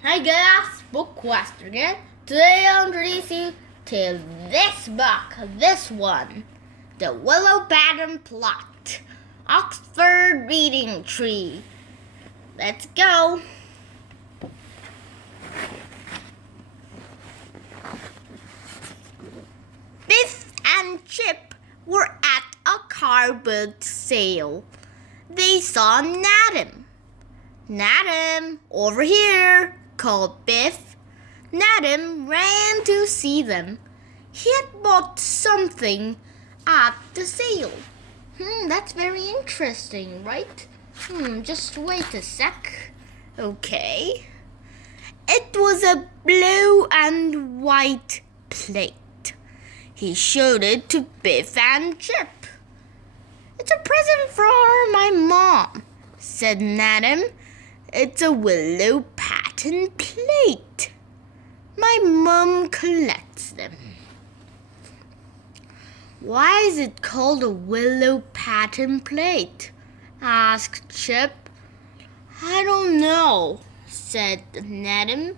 Hi guys, BookQuest again. Today I'll introduce you to this book, this one, The Willow Pattern Plot, Oxford Reading Tree. Let's go. Biff and Chip were at a car boot sale. They saw Nadim. Nadim, over here, called Biff. Nadim ran to see them. He had bought something at the sale. That's very interesting, right? Just wait a sec. Okay. It was a blue and white plate. He showed it to Biff and Chip. It's a present for my mom, said Nadim. It's a Willow pattern plate. My mom collects them. Why is it called a Willow pattern plate? Asked Chip. I don't know, said Nadim,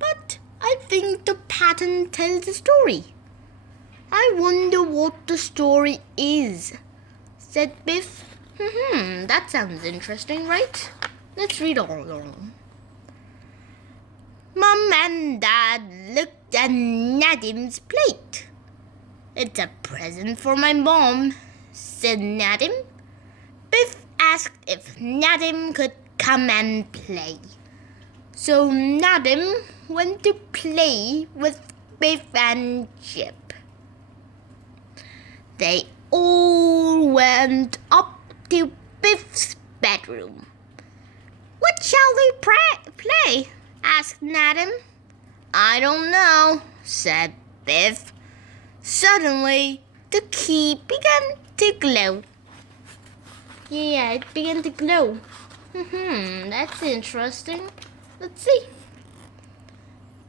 but I think the pattern tells a story. I wonder what the story is, said Biff. That sounds interesting, right? Let's read along. Mum and Dad looked at Nadim's plate. It's a present for my mom, said Nadim. Biff asked if Nadim could come and play. So Nadim went to play with Biff and Chip. They all went up to Biff's bedroom. What shall we play? Asked Nadim. I don't know, said Biff. Suddenly, the key began to glow. Yeah, it began to glow. That's interesting. Let's see.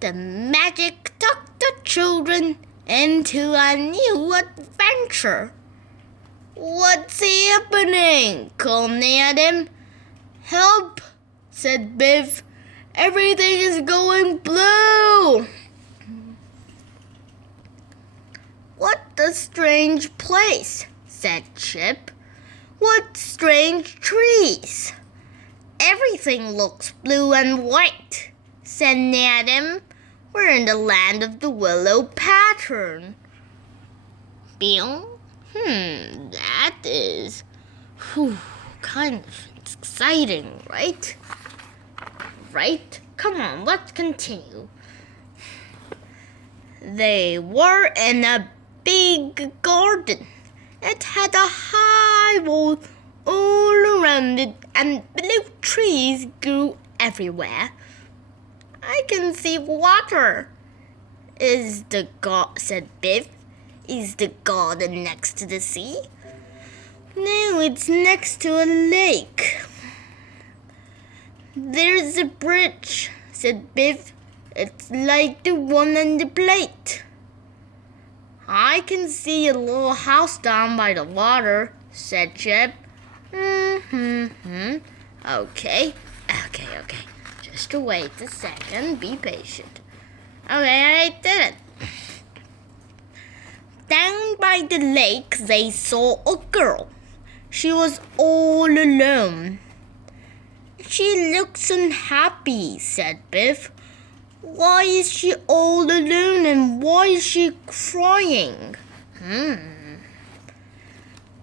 The magic took the children into a new adventure. What's happening? Called Nadim. Help, said Biff. Everything is going blue. What a strange place, said Chip. What strange trees. Everything looks blue and white, said Nadim. We're in the land of the Willow pattern. Bing? That is kind of exciting, right? Right? Come on, let's continue. They were in a big garden. It had a high wall all around it, and blue trees grew everywhere. I can see water. Said Biff. Is the garden next to the sea? No, it's next to a lake. There's a bridge, said Biff. It's like the one on the plate. I can see a little house down by the water, said Chip. Okay. Just wait a second. Be patient. Okay, I did it. Down by the lake, they saw a girl. She was all alone. She looks unhappy, said Biff. Why is she all alone and why is she crying?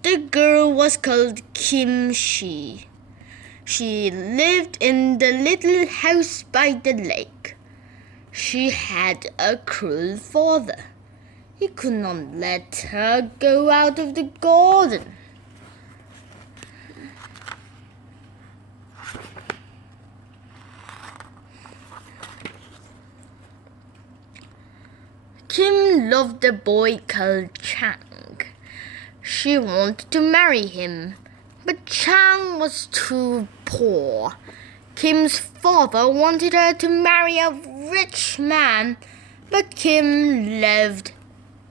The girl was called Kimchi. She lived in the little house by the lake. She had a cruel father. He could not let her go out of the garden. Kim loved a boy called Chang. She wanted to marry him, but Chang was too poor. Kim's father wanted her to marry a rich man, but Kim loved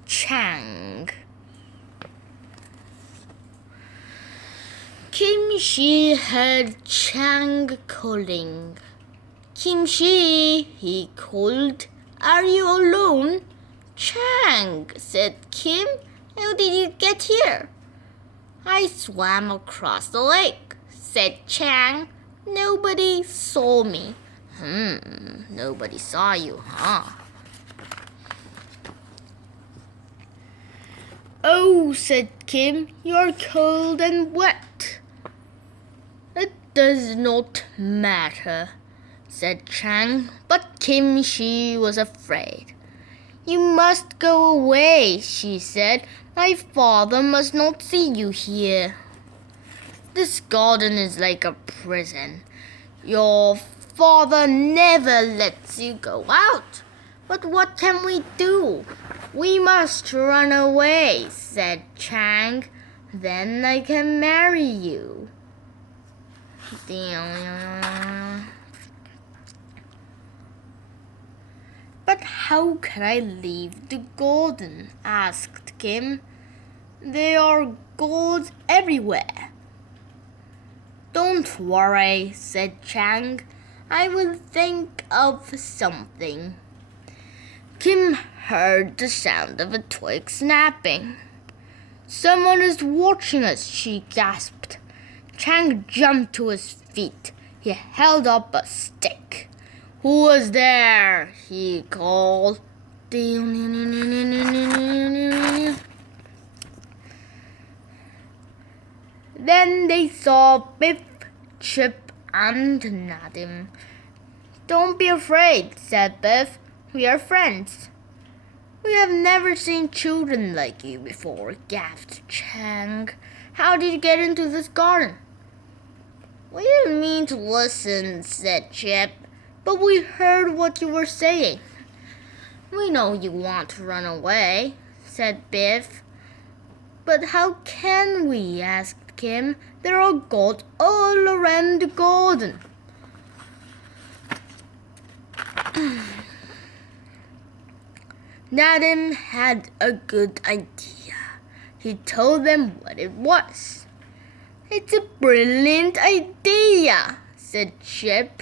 Chang. Kimchi heard Chang calling. Kimchi, he called. Are you alone? Chang, said Kim. How did you get here? I swam across the lake, said Chang. Nobody saw me. Nobody saw you, huh? Oh, said Kim, you're cold and wet. It does not matter, said Chang, but Kim, she was afraid. You must go away, she said. My father must not see you here. This garden is like a prison. Your father never lets you go out. But what can we do? We must run away, said Chang. Then I can marry you. But how can I leave the garden? Asked Kim. There are gods everywhere. Don't worry, said Chang. I will think of something. Kim heard the sound of a twig snapping. Someone is watching us, she gasped. Chang jumped to his feet. He held up a stick. Who was there? He called. Then they saw Biff, Chip, and Nadim. Don't be afraid, said Biff. We are friends. We have never seen children like you before, gasped Chang. How did you get into this garden? We didn't mean to listen, said Chip, but we heard what you were saying. We know you want to run away, said Biff. But how can we? Asked Kim. There are gods all around the garden. Nadim had a good idea. He told them what it was. It's a brilliant idea, said Chip.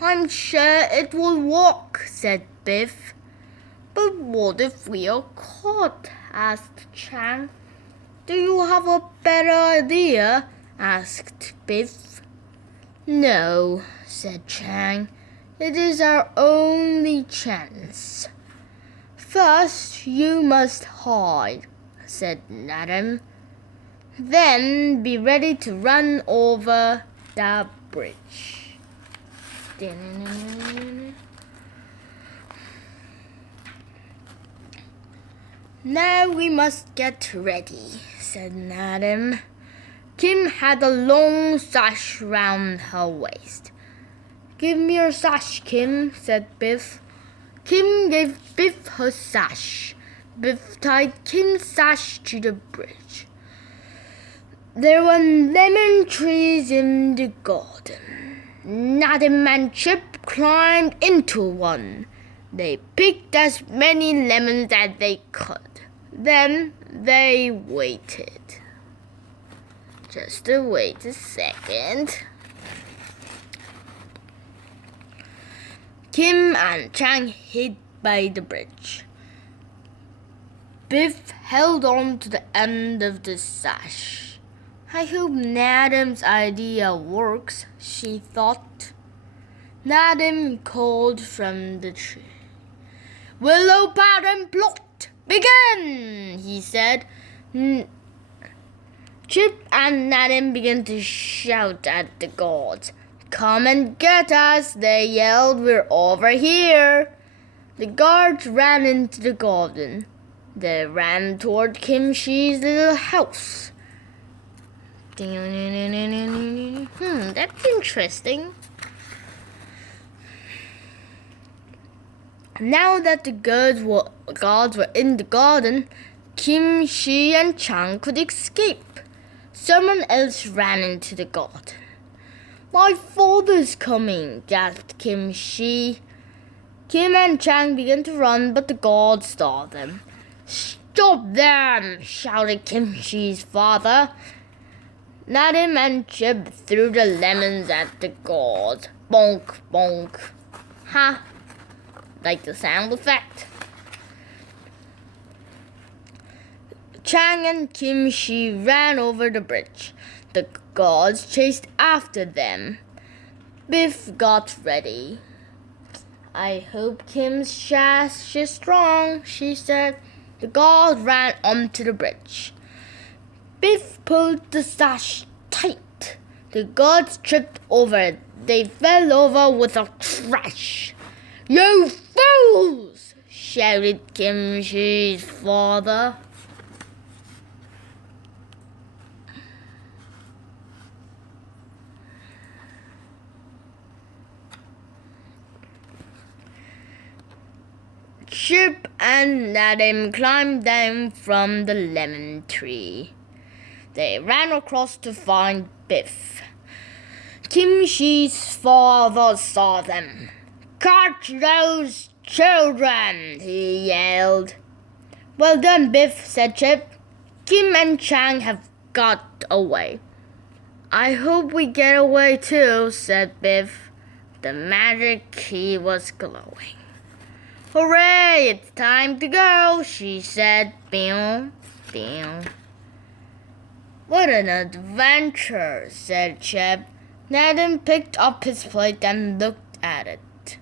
I'm sure it will work, said Biff. But what if we are caught? Asked Chang. Do you have a better idea? Asked Biff. No, said Chang. It is our only chance. First, you must hide, said Nadim. Then be ready to run over the bridge. Now we must get ready, said Nadim. Kim had a long sash round her waist. Give me your sash, Kim, said Biff. Kim gave Biff her sash. Biff tied Kim's sash to the bridge. There were lemon trees in the garden. Nadim and Chip climbed into one. They picked as many lemons as they could. Then they waited. Just wait a second. Kim and Chang hid by the bridge. Biff held on to the end of the sash. I hope Nadim's idea works, she thought. Nadim called from the tree. Willow, pad, and plot, begin, he said. Chip and Nadim began to shout at the gods. Come and get us, they yelled. We're over here. The guards ran into the garden. They ran toward Kimchi's little house. That's interesting. Now that the guards were in the garden, Kimchi and Chang could escape. Someone else ran into the garden. My father's coming, gasped Kimchi. Kim and Chang began to run, but the guards saw them. Stop them, shouted Kimchi's father. Nadim and Chip threw the lemons at the guards. bonk, bonk. Ha! Like the sound effect. Chang and Kim Shi ran over the bridge. The guards chased after them. Biff got ready. I hope Kim's sash is strong, she said. The guard ran onto the bridge. Biff pulled the sash tight. The guards tripped over it. They fell over with a crash. You fools! Shouted Kim Shi's father. Chip and Nadim climbed down from the lemon tree. They ran across to find Biff. Kim Shi's father saw them. Catch those children, he yelled. Well done, Biff, said Chip. Kim and Chang have got away. I hope we get away too, said Biff. The magic key was glowing. Hooray, it's time to go, she said. Beow, beow. What an adventure, said Chip. Nadim picked up his plate and looked at it.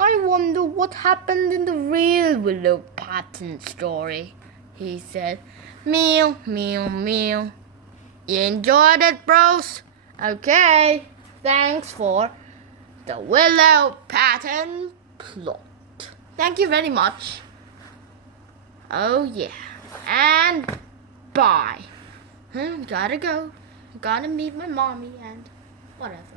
I wonder what happened in the real Willow pattern story, he said. Meow, meow, meow. You enjoyed it, bros? Okay, thanks for the Willow pattern plot. Thank you very much. Oh, yeah. And bye. Gotta go. Gotta meet my mommy and whatever.